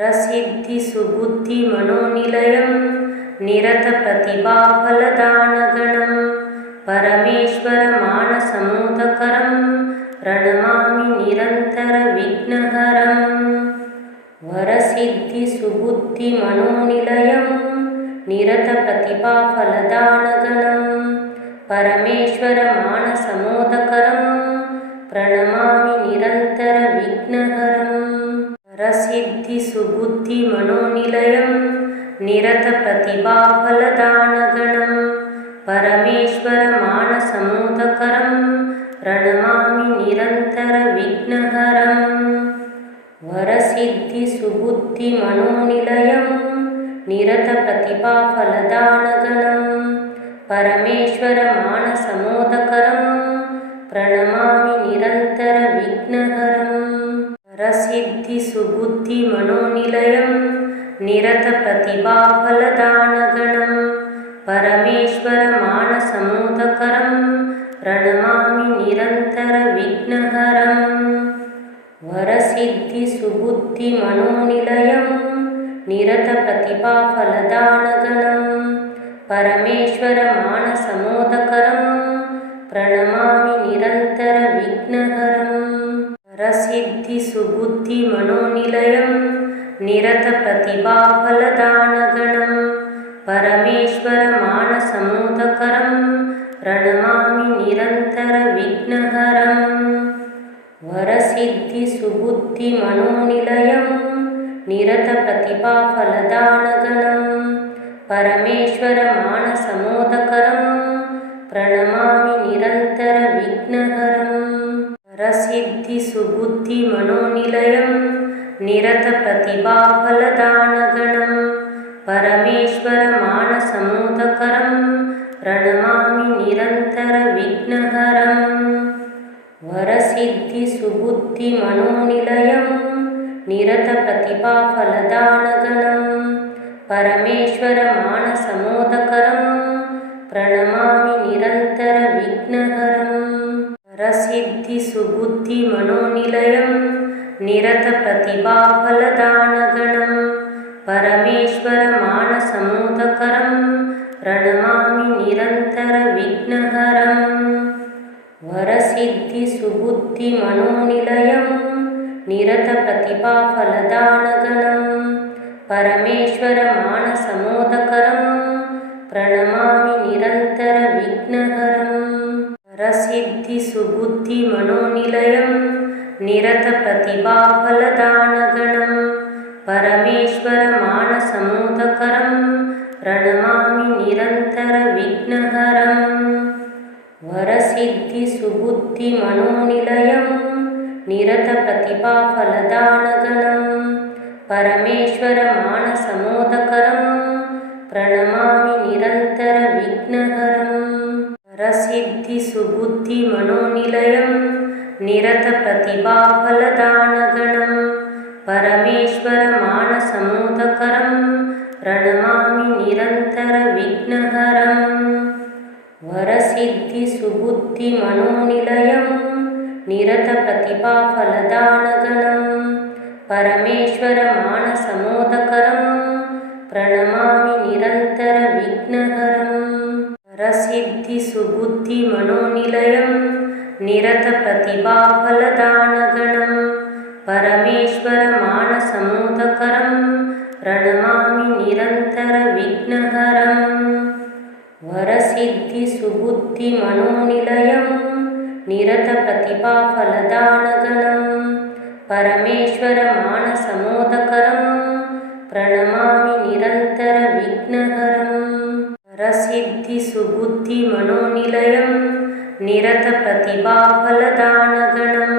रसिद्धिसुबुद्धिमनोनिलयं निरतप्रतिभाफलदानगणं परमेश्वरमानसमोदकरं प्रणमामि निरन्तरविघ्नहरम्। वरसिद्धिसुबुद्धिमनोनिलयं निरतप्रतिभाफलदानगणं परमेश्वरमानसमोदकरं प्रणमामि निरन्तरविघ्नहरम्। वरसिद्धिसुबुद्धिमनोनिलयं निरतप्रतिभाफलदानगणं परमेश्वरमानसमोदकरं प्रणमामि निरन्तरविघ्नहरम्। वरसिद्धिसुबुद्धिमनोनिलयं निरतप्रतिभाफलदानगणं परमेश्वरमानसमोदकरं प्रणमामि निरन्तरविघ्नहरम्। वरसिद्धिसुबुद्धिमनोनिलयं निरतप्रतिभाफलदानगणं परमेश्वरमानसमोदकरं प्रणमामि निरन्तरविघ्नहरम्। वरसिद्धिसुबुद्धिमनोनिलयं निरतप्रतिभाफलदानगणं परमेश्वरमानसमोदकरं प्रणमामि निरन्तरविघ्नहरम्। वरसिद्धिसुबुद्धिमनोनिलयं निरतप्रतिभाफलदानगणं परमेश्वरमानसमोदकरं प्रणमामि निरन्तरविघ्नहरम्। वरसिद्धिसुबुद्धिमनोनिलयं निरतप्रतिभाफलदानगणं परमेश्वरमानसमोदकरं प्रणमामि निरन्तरविघ्नहरम्। वरसिद्धिसुबुद्धिमनोनिलयं निरतप्रतिभाफलदानगणं परमेश्वरमानसमोदकरं प्रणमामि निरन्तरविघ्नहरम्। वरसिद्धिसुबुद्धिमनोनिलयं निरतप्रतिभाफलदानगणं परमेश्वरमानसमोदकरं प्रणमामि निरन्तरविघ्नहरम्। वरसिद्धिसुबुद्धिमनोनिलयं निरतप्रतिभाफलदानगणं परमेश्वरमानसमोदकरं प्रणमामि निरन्तरविघ्नहरम्। वरसिद्धिसुबुद्धिमनोनिलयं निरतप्रतिभाफलदानगणं परमेश्वरमानसमोदकरं प्रणमामि निरन्तरविघ्नहरम्। वरसिद्धिसुबुद्धिमनोनिलयं निरतप्रतिभाफलदानगणं परमेश्वरमानसमोदकरं प्रणमामि निरन्तरविघ्नहरम्। वरसिद्धिसुबुद्धिमनोनिलयं निरतप्रतिभाफलदानगणं परमेश्वरमानसमोदकरं प्रणमामि निरन्तरविघ्नहरम्। वरसिद्धिसुबुद्धिमनोनिलयं निरतप्रतिभाफलदानगणं परमेश्वरमानसमोदकरं प्रणमामि निरन्तरविघ्नहरम्। वरसिद्धिसुबुद्धिमनोनिलयं निरतप्रतिभाफलदानगणं परमेश्वरमानसमोदकरं प्रणमामि निरन्तरविघ्नहरम्। वरसिद्धिसुबुद्धिमनोनिलयं निरतप्रतिभाफलदानगणं परमेश्वरमानसमोदकरं प्रणमामि निरन्तरविघ्नहरम्। वरसिद्धिसुबुद्धिमनोनिलयं निरतप्रतिभाफलदानगणं परमेश्वरमानसमोदकरं प्रणमामि निरन्तरविघ्नहरम्। वरसिद्धिसुबुद्धिमनोनिलयं निरतप्रतिभाफलदानगणं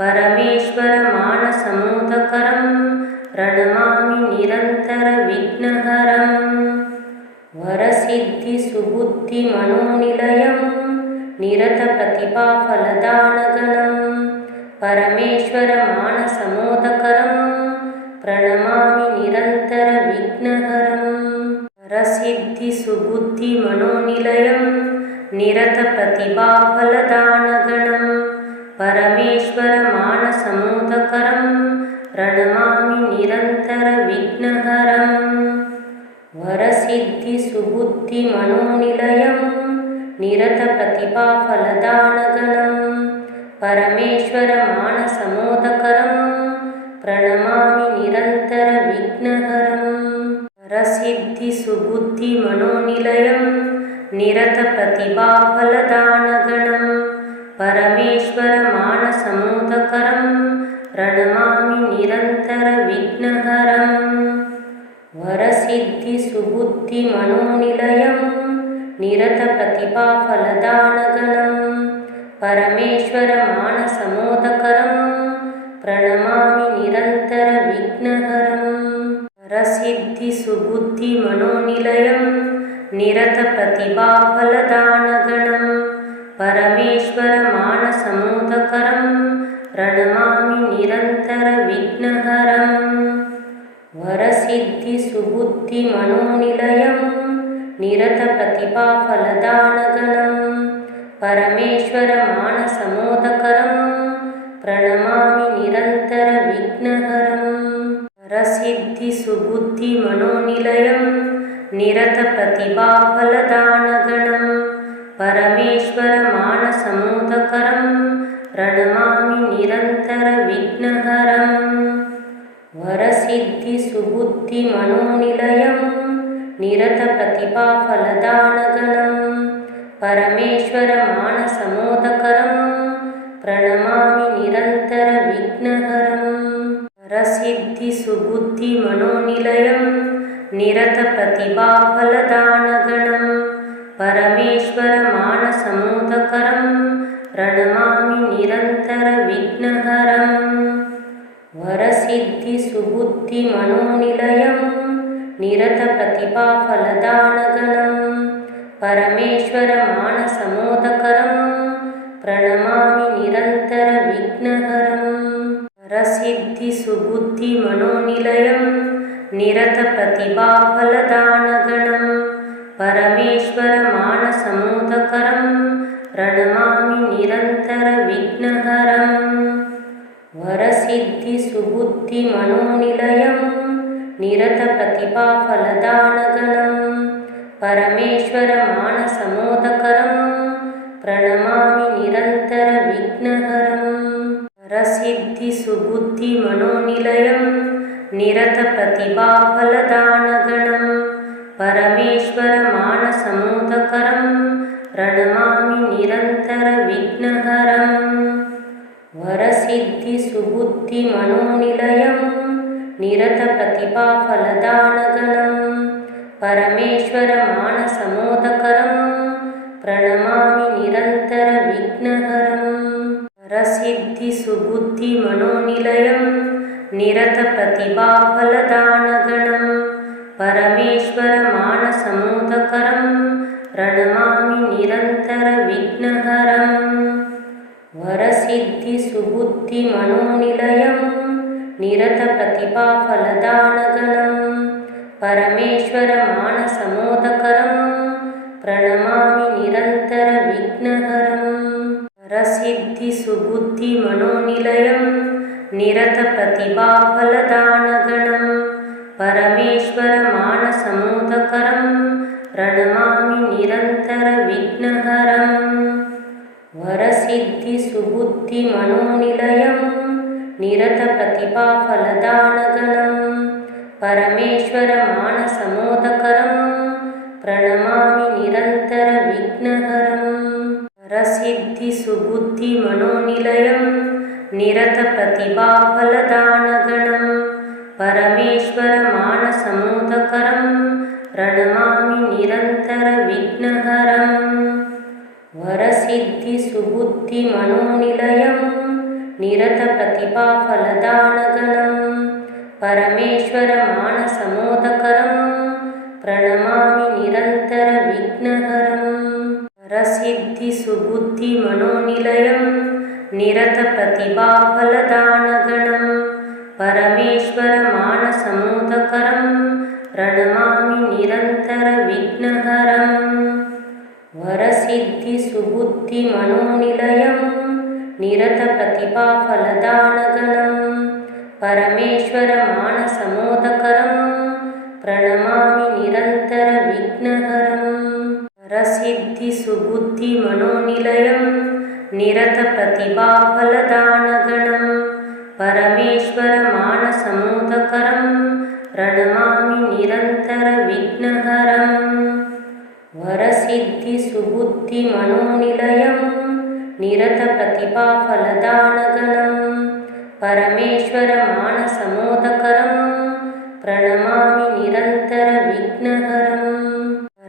परमेश्वरमानसमोदकरं प्रणमामि निरन्तरविघ्नहरम्। वरसिद्धिसुबुद्धिमनोनिलयं निरतप्रतिभाफलदानगणं परमेश्वरमानसमोदकरं प्रणमामि निरन्तरविघ्नहरम्। वरसिद्धिसुबुद्धिमनोनिलयं निरतप्रतिभाफलदानगणं परमेश्वरमानसमोदकरं प्रणमामि निरन्तरविघ्नहरम्। सुबुद्धिमनोनिलयं निरतप्रतिभाफलदानगणं परमेश्वरमानसमोदकरं प्रणमामि निरन्तरविघ्नहरं परसिद्धिसुबुद्धिमनोनिलयं निरतप्रतिभाफलदानगणं परमेश्वरमानसमोदकरं प्रणमामि निरन्तरविघ्नहरं वरसिद्धिसुबुद्धिमनोनिलयं निरतप्रतिभाफलदानगणं परमेश्वरमानसमोदकरं प्रणमामि निरन्तरविघ्नहरं वरसिद्धिसुबुद्धिमनोनिलयं निरतप्रतिभाफलदानगणं परमेश्वरमानसमोदकरं प्रणमामि निरन्तरविघ्नहरं वरसिद्धिसुबुद्धिमनोनिलयं निरतप्रतिभाफलदानगणं परमेश्वरमानसमोदकरं प्रणमामि निरन्तरविघ्नहरं वरसिद्धिसुबुद्धिमनोनिलयं निरतप्रतिभाफलदानगणं परमेश्वरमानसमोदकरं प्रणमामि निरन्तरविघ्नहरं वरसिद्धिसुबुद्धिमनोनिलयं निरतप्रतिभाफलदानगणं परमेश्वरमानसमोदकरं प्रणमामि निरन्तरविघ्नहरं वरसिद्धिसुबुद्धिमनोनिलयं निरतप्रतिभाफलदानगणं परमेश्वरमानसमोदकरं प्रणमामि निरन्तरविघ्नहरं वरसिद्धिसुबुद्धिमनोनिलयं निरतप्रतिभाफलदानगणं परमेश्वरमानसमोदकरं प्रणमामि निरन्तरविघ्नहरं वरसिद्धिसुबुद्धिमनोनिलयं निरतप्रतिभाफलदानगणं परमेश्वरमानसमोदकरं प्रणमामि निरन्तरविघ्नहरं वरसिद्धिसुबुद्धिमनोनिलयं निरतप्रतिभाफलदानगणं परमेश्वरमानसमोदकरं प्रणमामि निरन्तरविघ्नहरं वरसिद्धिसुबुद्धिमनोनिलयं निरतप्रतिभाफलदानगणं परमेश्वरमानसमोदकरं प्रणमामि निरन्तरविघ्नहरं वरसिद्धिसुबुद्धिमनोनिलयं निरतप्रतिभाफलदानगणं परमेश्वरमानसमोदकरं प्रणमामि निरन्तरविघ्नहरं वरसिद्धिसुबुद्धिमनोनिलयं निरतप्रतिभाफलदानगणं परमेश्वरमानसमोदकरं प्रणमामि निरन्तरविघ्नहरं वरसिद्धिसुबुद्धिमनोनिलयं निरतप्रतिभाफलदानगणं परमेश्वरमानसमोदकरं प्रणमामि निरन्तरविघ्नहरं वरसिद्धिसुबुद्धिमनोनिलयं निरतप्रतिभाफलदानगणं परमेश्वरमानसमोदकरं प्रणमामि निरन्तरविघ्नहरं वरसिद्धिसुबुद्धिमनोनिलयं निरतप्रतिभाफलदानगणं परमेश्वरमानसमोदकरं प्रणमामि निरन्तरविघ्नहरं वरसिद्धिसुबुद्धिमनोनिलयं निरतप्रतिभाफलदानगणं परमेश्वरमानसमोदकरं प्रणमामि निरन्तरविघ्नहरं वरसिद्धिसुबुद्धिमनोनिलयं निरतप्रतिभाफलदानगणं परमेश्वरमानसमोदकरं प्रणमामि निरन्तरविघ्नहरं वरसिद्धिसुबुद्धिमनोनिलयं निरतप्रतिभाफलदानगणं परमेश्वरमानसमोदकरं प्रणमामि निरन्तरविघ्नहरं वरसिद्धिसुबुद्धिमनोनिलयं निरतप्रतिभाफलदानगणं परमेश्वरमानसमोदकरं प्रणमामि निरन्तरविघ्नहरं मनोनिलयं निरतप्रतिभाफलदानगणं परमेश्वरमानसमोदकरं प्रणमामि निरन्तरविघ्नहरम् वरसिद्धिसुबुद्धिमनोनिलयं निरतप्रतिभाफलदानगणं परमेश्वरमानसमोदकरं प्रणमामि निरन्तरविघ्नहरम्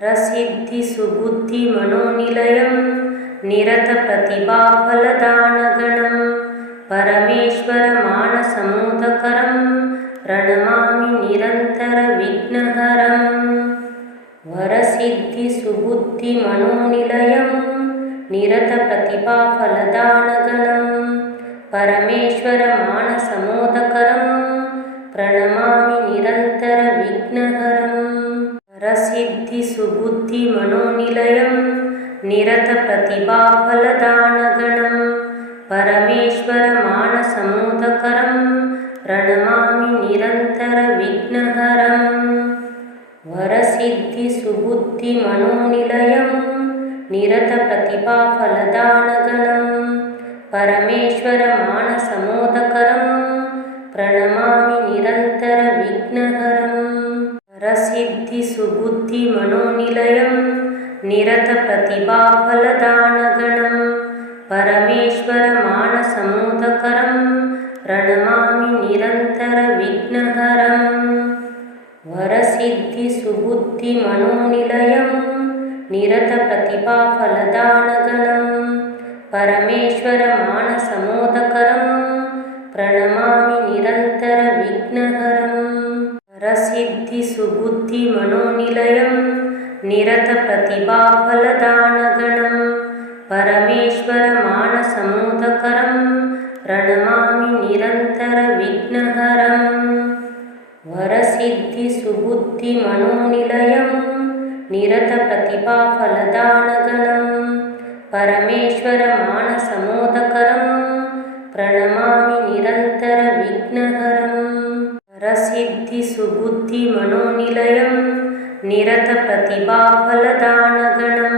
वरसिद्धिसुबुद्धिमनोनिलयं निरतप्रतिभाफलदानगणं परमेश्वरमानसमोदकरं प्रणमामि निरन्तरविघ्नहरम् वरसिद्धिसुबुद्धिमनोनिलयं निरतप्रतिभाफलदानगणं परमेश्वरमानसमोदकरं प्रणमामि निरन्तरविघ्नहरम् वरसिद्धिसुबुद्धिमनोनिलयं निरतप्रतिभाफलदानगणं परमेश्वरमानसमोदकरं प्रणमामि निरन्तरविघ्नहरम् वरसिद्धिसुबुद्धिमनोनिलयं निरतप्रतिभाफलदानगणं परमेश्वरमानसमोदकरं प्रणमामि निरन्तरविघ्नहरम् वरसिद्धिसुबुद्धिमनोनिलयं निरतप्रतिभाफलदानगणं परमेश्वरमानसमोदकरं प्रणमामि निरन्तरविघ्नहरम् वरसिद्धिसुबुद्धिमनोनिलयं निरतप्रतिभाफलदानगणं परमेश्वरमानसमोदकरं प्रणमामि निरन्तरविघ्नहरम् वरसिद्धिसुबुद्धिमनोनिलयं निरतप्रतिभाफलदानगणं परमेश्वरमानसमोदकरं प्रणमामि निरन्तरविघ्नहरम् वरसिद्धिसुबुद्धिमनोनिलयं निरतप्रतिभाफलदानगणं परमेश्वरमानसमोदकरं प्रणमामि निरन्तरविघ्नहरम् वरसिद्धिसुबुद्धिमनोनिलयं निरतप्रतिभाफलदानगणं परमेश्वरमानसमोदकरं प्रणमामि निरन्तरविघ्नहरम् वरसिद्धिसुबुद्धिमनोनिलयं निरतप्रतिभाफलदानगणं परमेश्वरमानसमोदकरं प्रणमामि निरन्तरविघ्नहरम् वरसिद्धिसुबुद्धिमनोनिलयं निरतप्रतिभाफलदानगणं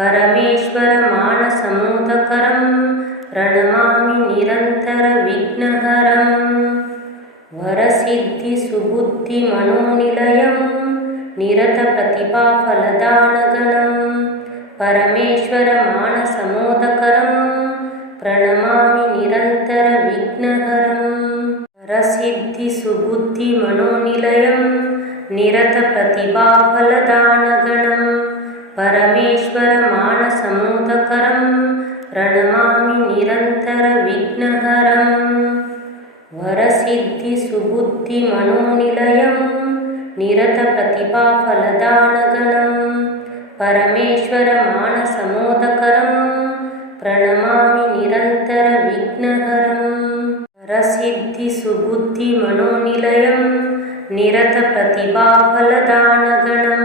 परमेश्वरमानसमोदकरं प्रणमामि निरन्तरविघ्नहरम् वरसिद्धिसुबुद्धिमनोनिलयं निरतप्रतिभाफलदानगणं परमेश्वरमानसमोदकरं प्रणमामि निरन्तरविघ्नहरम् वरसिद्धिसुबुद्धिमनोनिलयं निरतप्रतिभाफलदानगणं परमेश्वरमानसमोदकरं प्रणमामि निरन्तरविघ्नहरम् वरसिद्धिसुबुद्धिमनोनिलयं निरतप्रतिभाफलदानगणं परमेश्वरमानसमोदकरं प्रणमामि निरन्तरविघ्नहरम् वरसिद्धिसुबुद्धिमनोनिलयं निरतप्रतिभाफलदानगणं परमेश्वरमानसमोदकरं प्रणमामि निरन्तरविघ्नहरम् वरसिद्धिसुबुद्धिमनोनिलयं निरतप्रतिभाफलदानगणं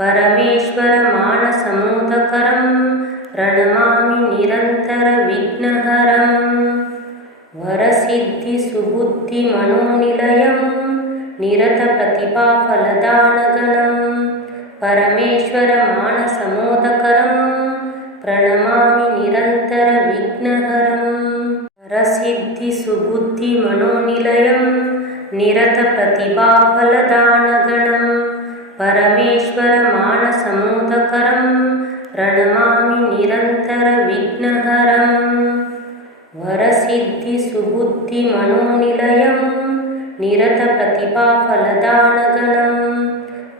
परमेश्वरमानसमोदकरं प्रणमामि निरन्तरविघ्नहरम् वरसिद्धिसुबुद्धिमनोनिलयं निरतप्रतिभाफलदानगणं परमेश्वरमानसमोदकरं प्रणमामि निरन्तरविघ्नहरम् वरसिद्धिसुबुद्धिमनोनिलयं निरतप्रतिभाफलदानगणं परमेश्वरमानसमोदकरं प्रणमामि निरन्तरविघ्नहरम् वरसिद्धिसुबुद्धिमनोनिलयं निरतप्रतिभाफलदानगणं परमेश्वरमानसमोदकरं वरसिद्धिसुबुद्धिमनोनिलयं निरतप्रतिभाफलदानगणं परमेश्वरमानसमोदकरं प्रणमामि निरन्तरविघ्नहरम् वरसिद्धिसुबुद्धिमनोनिलयं निरतप्रतिभाफलदानगणं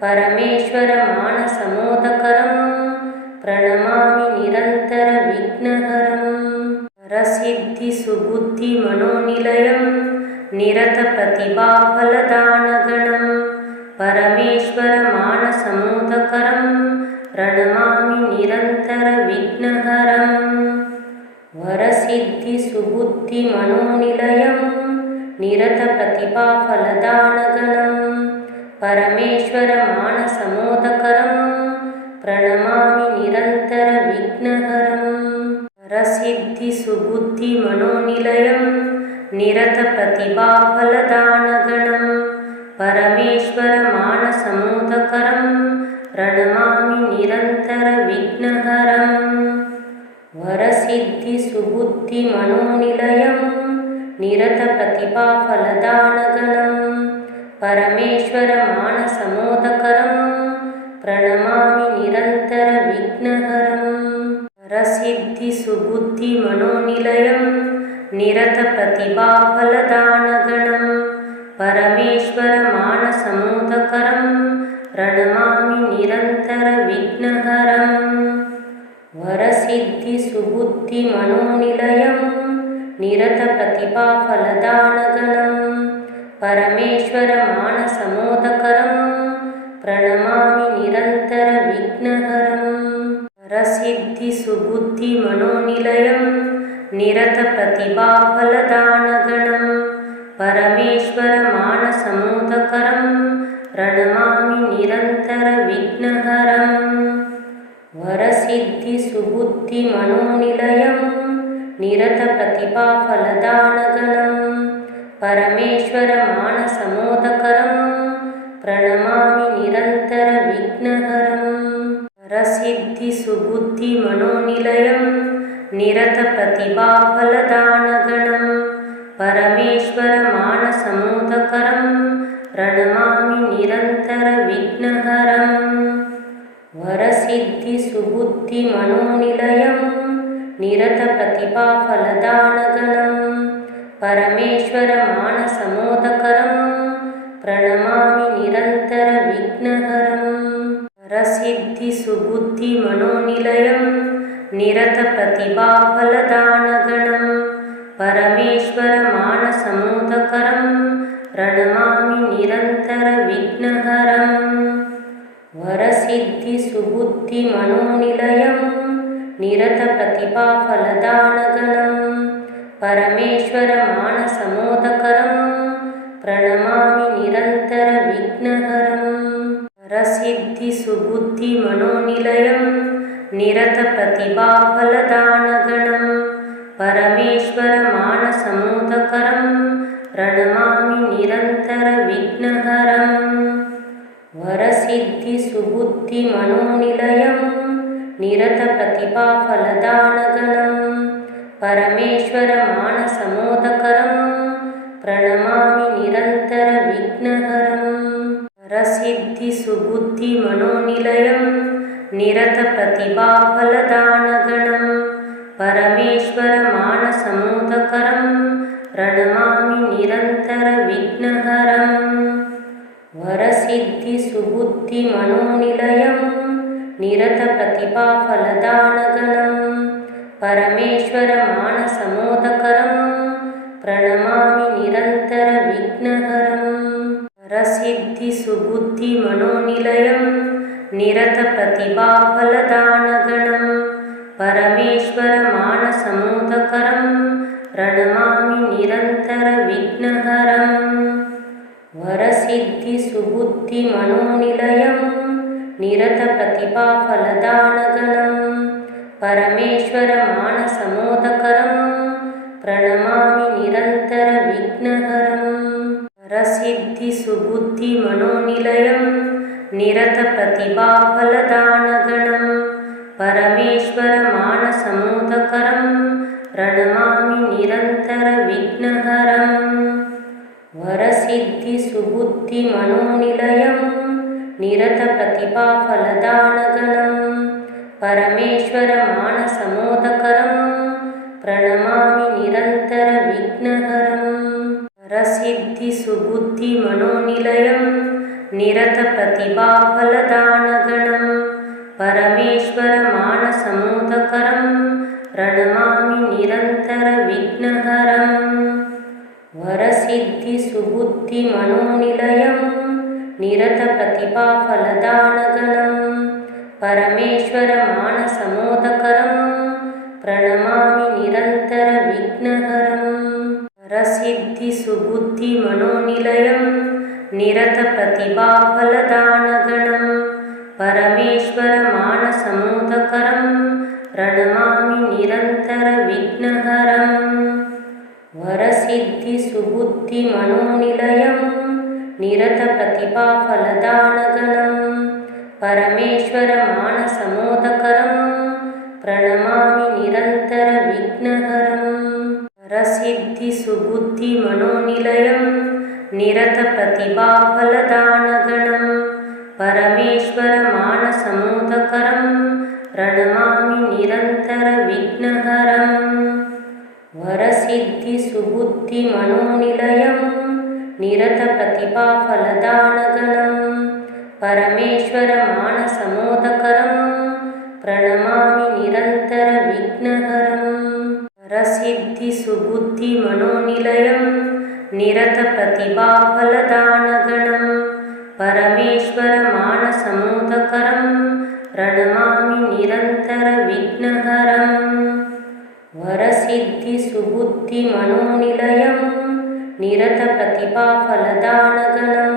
परमेश्वरमानसमोदकरं प्रणमामि निरन्तरविघ्नहरम् वरसिद्धिसुबुद्धिमनोनिलयं निरतप्रतिभाफलदानगणं परमेश्वरमानसमोदकरं प्रणमामि निरन्तरविघ्नहरम् वरसिद्धिसुबुद्धिमनोनिलयं निरतप्रतिभाफलदानगणं परमेश्वरमानसमोदकरं वरसिद्धिसुबुद्धिमनोनिलयं निरतप्रतिभाफलदानगणं परमेश्वरमानसमोदकरं प्रणमामि निरन्तरविघ्नहरम् वरसिद्धिसुबुद्धिमनोनिलयं निरतप्रतिभाफलदानगणं परमेश्वरमानसमोदकरं प्रणमामि निरन्तरविघ्नहरम् वरसिद्धिसुबुद्धिमनोनिलयं निरतप्रतिभाफलदानगणं परमेश्वरमानसमोदकरं प्रणमामि निरन्तरविघ्नहरं। वरसिद्धिसुबुद्धिमनोनिलयं निरतप्रतिभाफलदानगणं परमेश्वरमानसमोदकरं प्रणमामि निरन्तरविघ्नहरं। वरसिद्धिसुबुद्धिमनोनिलयं निरतप्रतिभाफलदानगणं परमेश्वरमानसमोदकरं प्रणमामि निरन्तरविघ्नहरं। वरसिद्धिसुबुद्धिमनोनिलयं निरतप्रतिभाफलदानगणं परमेश्वरमानसमोदकरं प्रणमामि निरन्तरविघ्नहरं। वरसिद्धिसुबुद्धिमनोनिलयं निरतप्रतिभाफलदानगणं परमेश्वरमानसमोदकरं प्रणमामि निरन्तरविघ्नहरं। वरसिद्धिसुबुद्धिमनोनिलयं निरतप्रतिभाफलदानगणं परमेश्वरमानसमोदकरं प्रणमामि निरन्तरविघ्नहरं। वरसिद्धिसुबुद्धिमनोनिलयं निरतप्रतिभाफलदानगणं परमेश्वरमानसमोदकरं प्रणमामि निरन्तरविघ्नहरं। वरसिद्धिसुबुद्धिमनोनिलयं निरतप्रतिभाफलदानगणं परमेश्वरमानसमोदकरं प्रणमामि निरन्तरविघ्नहरं। वरसिद्धिसुबुद्धिमनोनिलयं निरतप्रतिभाफलदानगणं परमेश्वरमानसमोदकरं प्रणमामि निरन्तरविघ्नहरं। वरसिद्धिसुबुद्धिमनोनिलयं निरतप्रतिभाफलदानगणं परमेश्वरमानसमोदकरं प्रणमामि निरन्तरविघ्नहरं। वरसिद्धिसुबुद्धिमनोनिलयं निरतप्रतिभाफलदानगणं परमेश्वरमानसमोदकरं प्रणमामि निरन्तरविघ्नहरं। वरसिद्धिसुबुद्धिमनोनिलयं निरतप्रतिभाफलदानगणं परमेश्वरमानसमोदकरं प्रणमामि निरन्तरविघ्नहरं। वरसिद्धिसुबुद्धिमनोनिलयं निरतप्रतिभाफलदानगणं परमेश्वरमानसमोदकरं प्रणमामि निरन्तरविघ्नहरं। वरसिद्धिसुबुद्धिमनोनिलयं निरतप्रतिभाफलदानगणं परमेश्वरमानसमोदकरं प्रणमामि निरन्तरविघ्नहरं। वरसिद्धिसुबुद्धिमनोनिलयं निरतप्रतिभाफलदानगणं परमेश्वरमानसमोदकरं प्रणमामि निरन्तरविघ्नहरं। वरसिद्धिसुबुद्धिमनोनिलयं निरतप्रतिभाफलदानगणं परमेश्वरमानसमोदकरं प्रणमामि निरन्तरविघ्नहरं। वरसिद्धिसुबुद्धिमनोनिलयं निरतप्रतिभाफलदानगणं परमेश्वरमानसमोदकरं प्रणमामि निरन्तरविघ्नहरं। वरसिद्धिसुबुद्धिमनोनिलयं निरतप्रतिभाफलदानगणं परमेश्वरमानसमोदकरं प्रणमामि निरन्तरविघ्नहरं। वरसिद्धिसुबुद्धिमनोनिलयं निरतप्रतिभाफलदानगणं परमेश्वरमानसमोदकरं प्रणमामि निरन्तरविघ्नहरं। वरसिद्धिसुबुद्धिमनोनिलयं निरतप्रतिभाफलदानगणं परमेश्वरमानसमोदकरं प्रणमामि निरन्तरविघ्नहरं। वरसिद्धिसुबुद्धिमनोनिलयं निरतप्रतिभाफलदानगणं परमेश्वरमानसमोदकरं प्रणमामि निरन्तरविघ्नहरं परसिद्धिसुबुद्धिमनोनिलयं निरतप्रतिभाफलदानगणं परमेश्वरमानसमोदकरं प्रणमामि निरन्तरविघ्नहरं वरसिद्धिसुबुद्धिमनोनिलयं निरतप्रतिभाफलदानगणं परमेश्वरमानसमोदकरं प्रणमामि निरन्तरविघ्नहरं वरसिद्धिसुबुद्धिमनोनिलयं निरतप्रतिभाफलदानगणं परमेश्वरमानसमोदकरं प्रणमामि निरन्तरविघ्नहरं वरसिद्धिसुबुद्धिमनोनिलयं निरतप्रतिभाफलदानगणं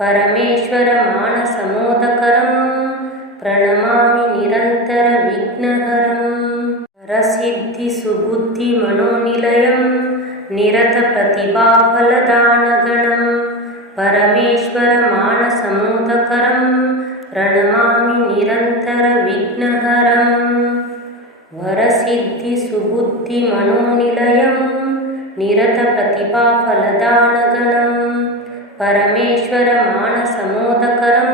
परमेश्वरमानसमोदकरं प्रणमामि निरन्तरविघ्नहरं वरसिद्धिसुबुद्धिमनोनिलयं निरतप्रतिभाफलदानगणं परमेश्वरमानसमोदकरं प्रणमामि निरन्तरविघ्नहरं वरसिद्धिसुबुद्धिमनोनिलयं निरतप्रतिभाफलदानगणं परमेश्वरमानसमोदकरं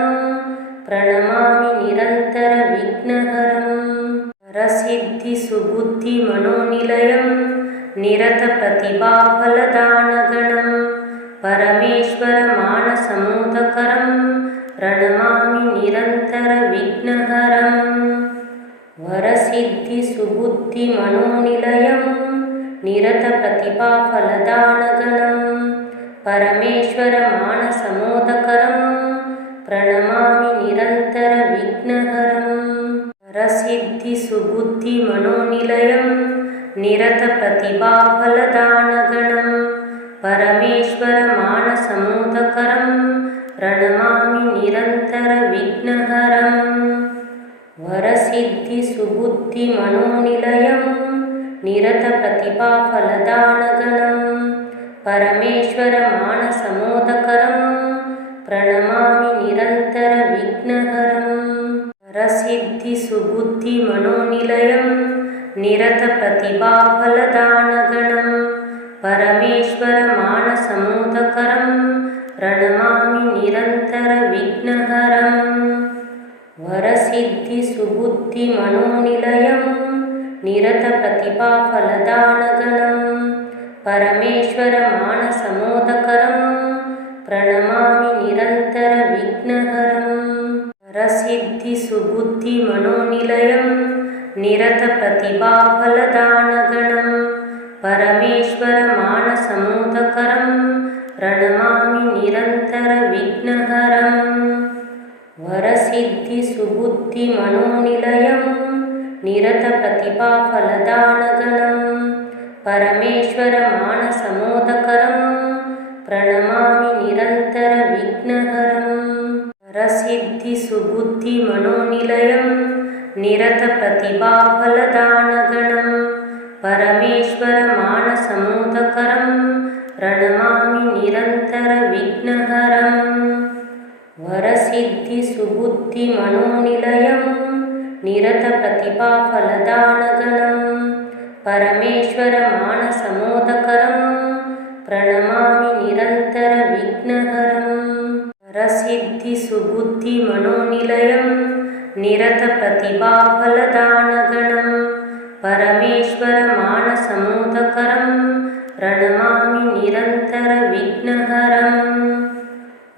प्रणमामि निरन्तरविघ्नहरं वरसिद्धिसुबुद्धिमनोनिलयं निरतप्रतिभाफलदानगणं परमेश्वरमानसमोदकरं प्रणमामि निरन्तरविघ्नहरं वरसिद्धिसुबुद्धिमनोनिलयं निरतप्रतिभाफलदानगणं परमेश्वरमानसमोदकरं प्रणमामि निरन्तरविघ्नहरं वरसिद्धिसुबुद्धिमनोनिलयं निरतप्रतिभाफलदानगणं परमेश्वरमानसमोदकरं प्रणमामि निरन्तरविघ्नहरं वरसिद्धिसुबुद्धिमनोनिलयं निरतप्रतिभाफलदानगणं परमेश्वरमानसमोदकरं प्रणमामि निरन्तरविघ्नहरं वरसिद्धिसुबुद्धिमनोनिलयं निरतप्रतिभाफलदानगणं परमेश्वरमानसमोदकरं प्रणमामि निरन्तरविघ्नहरं वरसिद्धिसुबुद्धिमनोनिलयं निरतप्रतिभाफलदानगणं परमेश्वरमानसमोदकरं प्रणमामि निरन्तरविघ्नहरं वरसिद्धिसुबुद्धिमनोनिलयं निरतप्रतिभाफलदानगणं परमेश्वरमानसमोदकरं प्रणमामि निरन्तरविघ्नहरं वरसिद्धिसुबुद्धिमनोनिलयं निरतप्रतिभाफलदानगणं परमेश्वरमानसमोदकरं प्रणमामि निरन्तरविघ्नहरं वरसिद्धिसुबुद्धिमनोनिलयं निरतप्रतिभाफलदानगणं परमेश्वरमानसमोदकरं प्रणमामि निरन्तरविघ्नहरं वरसिद्धिसुबुद्धिमनोनिलयं निरतप्रतिभाफलदानगणं परमेश्वरमानसमोदकरं प्रणमामि निरन्तरविघ्नहरं वरसिद्धिसुबुद्धिमनोनिलयं निरतप्रतिभाफलदानगणं परमेश्वरमानसमोदकरं प्रणमामि निरन्तरविघ्नहरं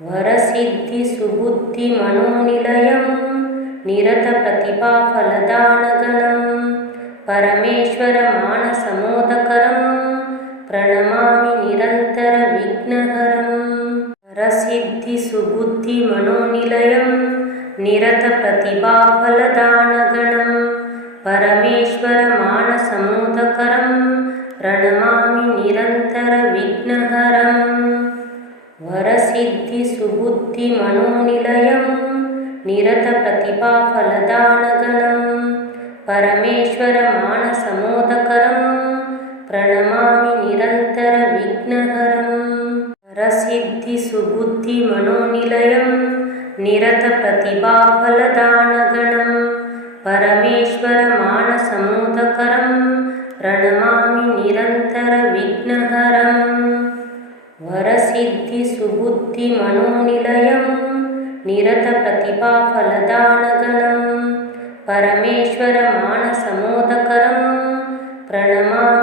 वरसिद्धिसुबुद्धिमनोनिलयं निरतप्रतिभाफलदानगणं परमेश्वरमानसमोदकरं प्रणमामि निरन्तरविघ्नहरं वरसिद्धिसुबुद्धिमनोनिलयं निरतप्रतिभाफलदानगणं परमेश्वरमानसमोदकरं प्रणमामि निरन्तरविघ्नहरं वरसिद्धिसुबुद्धिमनोनिलयं निरतप्रतिभाफलदानगणं परमेश्वरमानसमोदकरं प्रणमामि निरन्तरविघ्नहरं वरसिद्धिसुबुद्धिमनोनिलयं निरतप्रतिभाफलदानगणं परमेश्वरमानसमोदकरं ज्ञानसमुदकरं प्रणमामि निरन्तरविघ्नहरं वरसिद्धिसुबुद्धिमनोनिलयं निरतप्रतिभाफलदानगणं परमेश्वरमानसमोदकरं प्रणमामि